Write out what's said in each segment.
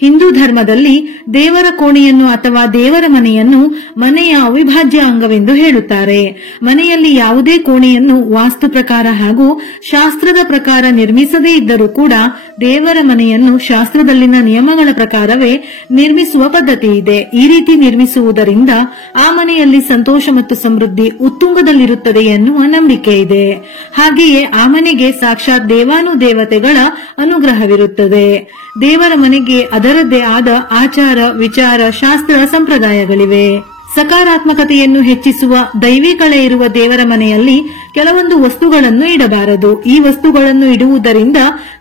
ಹಿಂದೂ ಧರ್ಮದಲ್ಲಿ ದೇವರ ಕೋಣೆಯನ್ನು ಅಥವಾ ದೇವರ ಮನೆಯನ್ನು ಮನೆಯ ಅವಿಭಾಜ್ಯ ಅಂಗವೆಂದು ಹೇಳುತ್ತಾರೆ. ಮನೆಯಲ್ಲಿ ಯಾವುದೇ ಕೋಣೆಯನ್ನು ವಾಸ್ತು ಪ್ರಕಾರ ಹಾಗೂ ಶಾಸ್ತ್ರದ ಪ್ರಕಾರ ನಿರ್ಮಿಸದೇ ಇದ್ದರೂ ಕೂಡ ದೇವರ ಮನೆಯನ್ನು ಶಾಸ್ತ್ರದಲ್ಲಿನ ನಿಯಮಗಳ ಪ್ರಕಾರವೇ ನಿರ್ಮಿಸುವ ಪದ್ಧತಿ ಇದೆ. ಈ ರೀತಿ ನಿರ್ಮಿಸುವುದರಿಂದ ಆ ಮನೆಯಲ್ಲಿ ಸಂತೋಷ ಮತ್ತು ಸಮೃದ್ಧಿ ಉತ್ತುಂಗದಲ್ಲಿರುತ್ತದೆ ಎನ್ನುವ ನಂಬಿಕೆ ಇದೆ. ಹಾಗೆಯೇ ಆ ಮನೆಗೆ ಸಾಕ್ಷಾತ್ ದೇವಾನುದೇವತೆಗಳ ಅನುಗ್ರಹವಿರುತ್ತದೆ. ದೇವರ ಮನೆಗೆ ಅದರದ್ದೇ ಆದ ಆಚಾರ, ವಿಚಾರ, ಶಾಸ್ತ್ರ, ಸಂಪ್ರದಾಯಗಳಿವೆ. ಸಕಾರಾತ್ಮಕತೆಯನ್ನು ಹೆಚ್ಚಿಸುವ ದೈವಿ ಕಳೆ ಇರುವ ದೇವರ ಮನೆಯಲ್ಲಿ ಕೆಲವೊಂದು ವಸ್ತುಗಳನ್ನು ಇಡಬಾರದು. ಈ ವಸ್ತುಗಳನ್ನು ಇಡುವುದರಿಂದ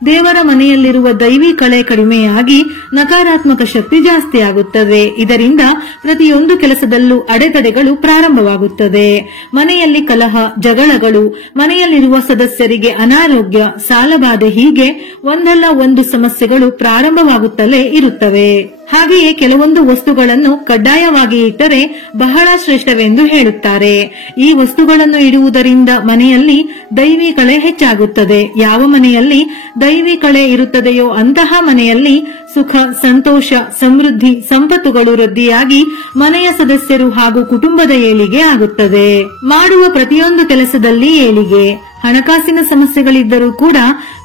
ದೇವರ ಮನೆಯಲ್ಲಿರುವ ದೈವಿ ಕಳೆ ಕಡಿಮೆಯಾಗಿ ನಕಾರಾತ್ಮಕ ಶಕ್ತಿ ಜಾಸ್ತಿಯಾಗುತ್ತದೆ. ಇದರಿಂದ ಪ್ರತಿಯೊಂದು ಕೆಲಸದಲ್ಲೂ ಅಡೆತಡೆಗಳು ಪ್ರಾರಂಭವಾಗುತ್ತದೆ. ಮನೆಯಲ್ಲಿ ಕಲಹ, ಜಗಳಗಳು, ಮನೆಯಲ್ಲಿರುವ ಸದಸ್ಯರಿಗೆ ಅನಾರೋಗ್ಯ, ಸಾಲಬಾಧೆ ಹೀಗೆ ಒಂದಲ್ಲ ಒಂದು ಸಮಸ್ಯೆಗಳು ಪ್ರಾರಂಭವಾಗುತ್ತಲೇ ಇರುತ್ತವೆ. ಹಾಗೆಯೇ ಕೆಲವೊಂದು ವಸ್ತುಗಳನ್ನು ಕಡ್ಡಾಯವಾಗಿ ಇಟ್ಟರೆ ಬಹಳ ಶ್ರೇಷ್ಠವೆಂದು ಹೇಳುತ್ತಾರೆ. ಈ ವಸ್ತುಗಳನ್ನು ಇಡುವುದರಿಂದ ಮನೆಯಲ್ಲಿ ದೈವಿ ಕಳೆ ಹೆಚ್ಚಾಗುತ್ತದೆ. ಯಾವ ಮನೆಯಲ್ಲಿ ದೈವಿ ಕಳೆ ಇರುತ್ತದೆಯೋ ಅಂತಹ ಮನೆಯಲ್ಲಿ ಸುಖ, ಸಂತೋಷ, ಸಮೃದ್ಧಿ, ಸಂಪತ್ತುಗಳು ವೃದ್ಧಿಯಾಗಿ ಮನೆಯ ಸದಸ್ಯರು ಹಾಗೂ ಕುಟುಂಬದ ಏಳಿಗೆ ಆಗುತ್ತದೆ. ಮಾಡುವ ಪ್ರತಿಯೊಂದು ಕೆಲಸದಲ್ಲಿ ಏಳಿಗೆ. ಹಣಕಾಸಿನ ಸಮಸ್ಯೆಗಳಿದ್ದರೂ ಕೂಡ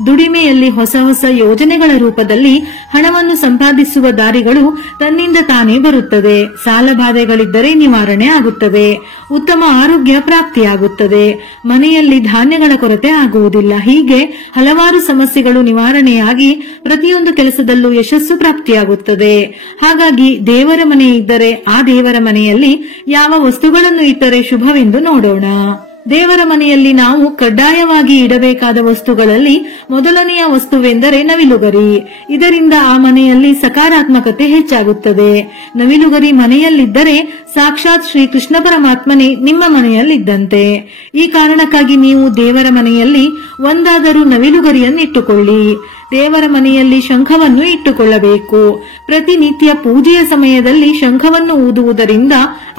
ದುಡಿಮೆಯಲ್ಲಿ ಹೊಸ ಹೊಸ ಯೋಜನೆಗಳ ರೂಪದಲ್ಲಿ ಹಣವನ್ನು ಸಂಪಾದಿಸುವ ದಾರಿಗಳು ತನ್ನಿಂದ ತಾನೇ ಬರುತ್ತದೆ. ಸಾಲಬಾಧೆಗಳಿದ್ದರೆ ನಿವಾರಣೆ ಆಗುತ್ತದೆ. ಉತ್ತಮ ಆರೋಗ್ಯ ಪ್ರಾಪ್ತಿಯಾಗುತ್ತದೆ. ಮನೆಯಲ್ಲಿ ಧಾನ್ಯಗಳ ಕೊರತೆ ಆಗುವುದಿಲ್ಲ. ಹೀಗೆ ಹಲವಾರು ಸಮಸ್ಯೆಗಳು ನಿವಾರಣೆಯಾಗಿ ಪ್ರತಿಯೊಂದು ಕೆಲಸದಲ್ಲೂ ಯಶಸ್ಸು ಪ್ರಾಪ್ತಿಯಾಗುತ್ತದೆ. ಹಾಗಾಗಿ ದೇವರ ಮನೆ ಇದ್ದರೆ ಆ ದೇವರ ಮನೆಯಲ್ಲಿ ಯಾವ ವಸ್ತುಗಳನ್ನು ಇಟ್ಟರೆ ಶುಭವೆಂದು ನೋಡೋಣ. ದೇವರ ಮನೆಯಲ್ಲಿ ನಾವು ಕಡ್ಡಾಯವಾಗಿ ಇಡಬೇಕಾದ ವಸ್ತುಗಳಲ್ಲಿ ಮೊದಲನೆಯ ವಸ್ತುವೆಂದರೆ ನವಿಲುಗರಿ. ಇದರಿಂದ ಆ ಮನೆಯಲ್ಲಿ ಸಕಾರಾತ್ಮಕತೆ ಹೆಚ್ಚಾಗುತ್ತದೆ. ನವಿಲುಗರಿ ಮನೆಯಲ್ಲಿದ್ದರೆ ಸಾಕ್ಷಾತ್ ಶ್ರೀ ಕೃಷ್ಣ ಪರಮಾತ್ಮನೇ ನಿಮ್ಮ ಮನೆಯಲ್ಲಿದ್ದಂತೆ. ಈ ಕಾರಣಕ್ಕಾಗಿ ನೀವು ದೇವರ ಮನೆಯಲ್ಲಿ ಒಂದಾದರೂ ನವಿಲುಗರಿಯನ್ನಿಟ್ಟುಕೊಳ್ಳಿ. ದೇವರ ಮನೆಯಲ್ಲಿ ಶಂಖವನ್ನು ಇಟ್ಟುಕೊಳ್ಳಬೇಕು. ಪ್ರತಿನಿತ್ಯ ಪೂಜೆಯ ಸಮಯದಲ್ಲಿ ಶಂಖವನ್ನು ಊದುವುದರಿಂದ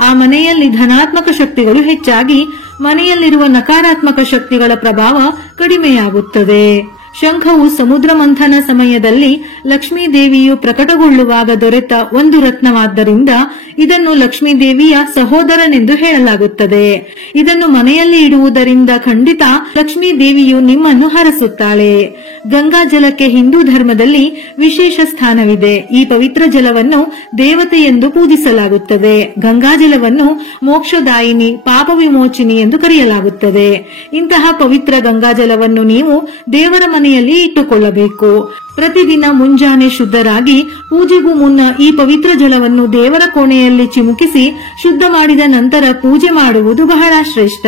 ಆ ಮನೆಯಲ್ಲಿ ಧನಾತ್ಮಕ ಶಕ್ತಿಗಳು ಹೆಚ್ಚಾಗಿ ಮನೆಯಲ್ಲಿರುವ ನಕಾರಾತ್ಮಕ ಶಕ್ತಿಗಳ ಪ್ರಭಾವ ಕಡಿಮೆಯಾಗುತ್ತದೆ. ಶಂಖವು ಸಮುದ್ರ ಮಂಥನ ಸಮಯದಲ್ಲಿ ಲಕ್ಷ್ಮೀದೇವಿಯು ಪ್ರಕಟಗೊಳ್ಳುವಾಗ ದೊರೆತ ಒಂದು ರತ್ನವಾದ್ದರಿಂದ ಇದನ್ನು ಲಕ್ಷ್ಮೀದೇವಿಯ ಸಹೋದರನೆಂದು ಹೇಳಲಾಗುತ್ತದೆ. ಇದನ್ನು ಮನೆಯಲ್ಲಿ ಇಡುವುದರಿಂದ ಖಂಡಿತ ಲಕ್ಷ್ಮೀದೇವಿಯು ನಿಮ್ಮನ್ನು ಹರಸುತ್ತಾಳೆ. ಗಂಗಾ ಜಲಕ್ಕೆ ಹಿಂದೂ ಧರ್ಮದಲ್ಲಿ ವಿಶೇಷ ಸ್ಥಾನವಿದೆ. ಈ ಪವಿತ್ರ ಜಲವನ್ನು ದೇವತೆ ಎಂದು ಪೂಜಿಸಲಾಗುತ್ತದೆ. ಗಂಗಾ ಜಲವನ್ನು ಮೋಕ್ಷದಾಯಿನಿ, ಪಾಪ ವಿಮೋಚಿನಿ ಎಂದು ಕರೆಯಲಾಗುತ್ತದೆ. ಇಂತಹ ಪವಿತ್ರ ಗಂಗಾ ಜಲವನ್ನು ನೀವು ದೇವರ ಮನೆಯಲ್ಲಿ ಇಟ್ಟುಕೊಳ್ಳಬೇಕು. ಪ್ರತಿದಿನ ಮುಂಜಾನೆ ಶುದ್ಧರಾಗಿ ಪೂಜೆಗೂ ಮುನ್ನ ಈ ಪವಿತ್ರ ಜಲವನ್ನು ದೇವರ ಕೋಣೆಯಲ್ಲಿ ಚಿಮುಕಿಸಿ ಶುದ್ಧ ಮಾಡಿದ ನಂತರ ಪೂಜೆ ಮಾಡುವುದು ಬಹಳ ಶ್ರೇಷ್ಠ.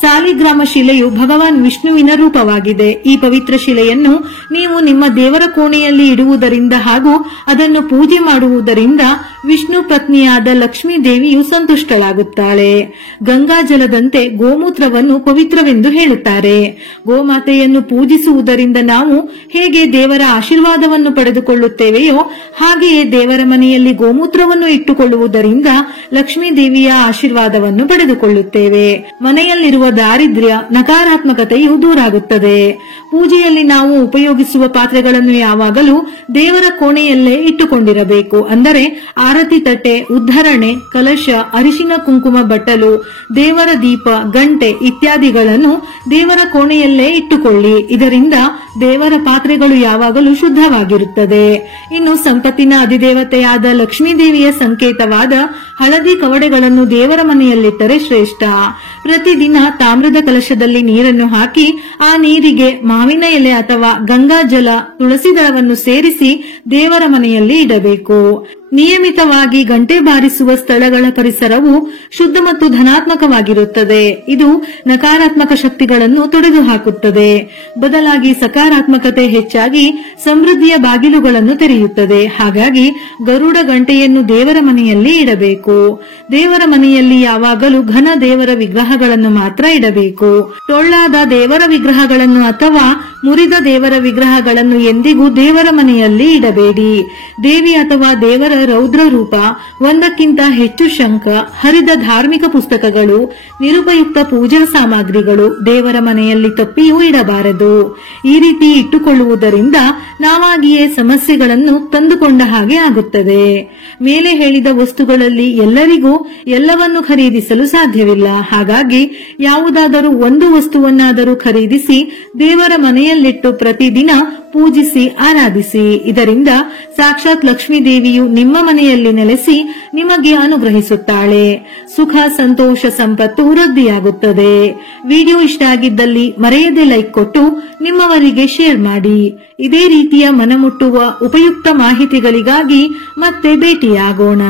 ಸಾಲಿಗ್ರಾಮ ಶಿಲೆಯು ಭಗವಾನ್ ವಿಷ್ಣುವಿನ ರೂಪವಾಗಿದೆ. ಈ ಪವಿತ್ರ ಶಿಲೆಯನ್ನು ನೀವು ನಿಮ್ಮ ದೇವರ ಕೋಣೆಯಲ್ಲಿ ಇಡುವುದರಿಂದ ಹಾಗೂ ಅದನ್ನು ಪೂಜೆ ಮಾಡುವುದರಿಂದ ವಿಷ್ಣು ಪತ್ನಿಯಾದ ಲಕ್ಷ್ಮೀ ದೇವಿಯು ಸಂತುಷ್ಟಳಾಗುತ್ತಾಳೆ. ಗಂಗಾ ಜಲದಂತೆ ಗೋಮೂತ್ರವನ್ನು ಪವಿತ್ರವೆಂದು ಹೇಳುತ್ತಾರೆ. ಗೋಮಾತೆಯನ್ನು ಪೂಜಿಸುವುದರಿಂದ ನಾವು ಹೇಗೆ ದೇವರ ಆಶೀರ್ವಾದವನ್ನು ಪಡೆದುಕೊಳ್ಳುತ್ತೇವೆಯೋ ಹಾಗೆಯೇ ದೇವರ ಮನೆಯಲ್ಲಿ ಗೋಮೂತ್ರವನ್ನು ಇಟ್ಟುಕೊಳ್ಳುವುದರಿಂದ ಲಕ್ಷ್ಮೀ ದೇವಿಯ ಆಶೀರ್ವಾದವನ್ನು ಪಡೆದುಕೊಳ್ಳುತ್ತೇವೆ. ಮನೆಯಲ್ಲಿರುವ ದಾರಿದ್ರ್ಯ, ನಕಾರಾತ್ಮಕತೆಯು ದೂರಾಗುತ್ತದೆ. ಪೂಜೆಯಲ್ಲಿ ನಾವು ಉಪಯೋಗಿಸುವ ಪಾತ್ರೆಗಳನ್ನು ಯಾವಾಗಲೂ ದೇವರ ಕೋಣೆಯಲ್ಲೇ ಇಟ್ಟುಕೊಂಡಿರಬೇಕು. ಅಂದರೆ ಆರತಿ ತಟ್ಟೆ, ಉದ್ಧರಣೆ, ಕಲಶ, ಅರಿಶಿನ ಕುಂಕುಮ ಬಟ್ಟಲು, ದೇವರ ದೀಪ, ಗಂಟೆ ಇತ್ಯಾದಿಗಳನ್ನು ದೇವರ ಕೋಣೆಯಲ್ಲೇ ಇಟ್ಟುಕೊಳ್ಳಿ. ಇದರಿಂದ ದೇವರ ಪಾತ್ರೆಗಳು ಯಾವಾಗಲೂ ಶುದ್ಧವಾಗಿರುತ್ತದೆ. ಇನ್ನು ಸಂಪತ್ತಿನ ಅಧಿದೇವತೆಯಾದ ಲಕ್ಷ್ಮೀದೇವಿಯ ಸಂಕೇತವಾದ ಹಳದಿ ಕವಡೆಗಳನ್ನು ದೇವರ ಮನೆಯಲ್ಲಿಟ್ಟರೆ ಶ್ರೇಷ್ಠ. ಪ್ರತಿದಿನ ತಾಮ್ರದ ಕಲಶದಲ್ಲಿ ನೀರನ್ನು ಹಾಕಿ ಆ ನೀರಿಗೆ ಮಾವಿನ ಎಲೆ ಅಥವಾ ಗಂಗಾ ಜಲ, ತುಳಸಿ ದಳವನ್ನು ಸೇರಿಸಿ ದೇವರ ಮನೆಯಲ್ಲಿ ಇಡಬೇಕು. ನಿಯಮಿತವಾಗಿ ಗಂಟೆ ಬಾರಿಸುವ ಸ್ಥಳಗಳ ಪರಿಸರವು ಶುದ್ಧ ಮತ್ತು ಧನಾತ್ಮಕವಾಗಿರುತ್ತದೆ. ಇದು ನಕಾರಾತ್ಮಕ ಶಕ್ತಿಗಳನ್ನು ತೊಡೆದುಹಾಕುತ್ತದೆ. ಬದಲಾಗಿ ಸಕಾರಾತ್ಮಕತೆ ಹೆಚ್ಚಾಗಿ ಸಮೃದ್ಧಿಯ ಬಾಗಿಲುಗಳನ್ನು ತೆರೆಯುತ್ತದೆ. ಹಾಗಾಗಿ ಗರುಡ ಗಂಟೆಯನ್ನು ದೇವರ ಮನೆಯಲ್ಲಿ ಇಡಬೇಕು. ದೇವರ ಮನೆಯಲ್ಲಿ ಯಾವಾಗಲೂ ಘನ ದೇವರ ವಿಗ್ರಹಗಳನ್ನು ಮಾತ್ರ ಇಡಬೇಕು. ಟೊಳ್ಳಾದ ದೇವರ ವಿಗ್ರಹಗಳನ್ನು ಅಥವಾ ಮುರಿದ ದೇವರ ವಿಗ್ರಹಗಳನ್ನು ಎಂದಿಗೂ ದೇವರ ಮನೆಯಲ್ಲಿ ಇಡಬೇಡಿ. ದೇವಿ ಅಥವಾ ದೇವರ ರೌದ್ರ ರೂಪ, ಒಂದಕ್ಕಿಂತ ಹೆಚ್ಚು ಶಂಖ, ಹರಿದ ಧಾರ್ಮಿಕ ಪುಸ್ತಕಗಳು, ನಿರುಪಯುಕ್ತ ಪೂಜಾ ಸಾಮಗ್ರಿಗಳು ದೇವರ ಮನೆಯಲ್ಲಿ ತಪ್ಪಿಯೂ ಇಡಬಾರದು. ಈ ರೀತಿ ಇಟ್ಟುಕೊಳ್ಳುವುದರಿಂದ ನಾವಾಗಿಯೇ ಸಮಸ್ಯೆಗಳನ್ನು ತಂದುಕೊಂಡ ಹಾಗೆ ಆಗುತ್ತದೆ. ಮೇಲೆ ಹೇಳಿದ ವಸ್ತುಗಳಲ್ಲಿ ಎಲ್ಲರಿಗೂ ಎಲ್ಲವನ್ನು ಖರೀದಿಸಲು ಸಾಧ್ಯವಿಲ್ಲ. ಹಾಗಾಗಿ ಯಾವುದಾದರೂ ಒಂದು ವಸ್ತುವನ್ನಾದರೂ ಖರೀದಿಸಿ ದೇವರ ಮನೆಯಲ್ಲಿಟ್ಟು ಪ್ರತಿದಿನ ಪೂಜಿಸಿ ಆರಾಧಿಸಿ. ಇದರಿಂದ ಸಾಕ್ಷಾತ್ ಲಕ್ಷ್ಮೀ ದೇವಿಯು ನಿಮ್ಮ ಮನೆಯಲ್ಲಿ ನೆಲೆಸಿ ನಿಮಗೆ ಅನುಗ್ರಹಿಸುತ್ತಾಳೆ. ಸುಖ, ಸಂತೋಷ, ಸಂಪತ್ತು ವೃದ್ಧಿಯಾಗುತ್ತದೆ. ವಿಡಿಯೋ ಇಷ್ಟ ಆಗಿದ್ದಲ್ಲಿ ಮರೆಯದೆ ಲೈಕ್ ಕೊಟ್ಟು ನಿಮ್ಮವರಿಗೆ ಶೇರ್ ಮಾಡಿ. ಇದೇ ರೀತಿಯ ಮನಮುಟ್ಟುವ ಉಪಯುಕ್ತ ಮಾಹಿತಿಗಳಿಗಾಗಿ ಮತ್ತೆ ಭೇಟಿಯಾಗೋಣ.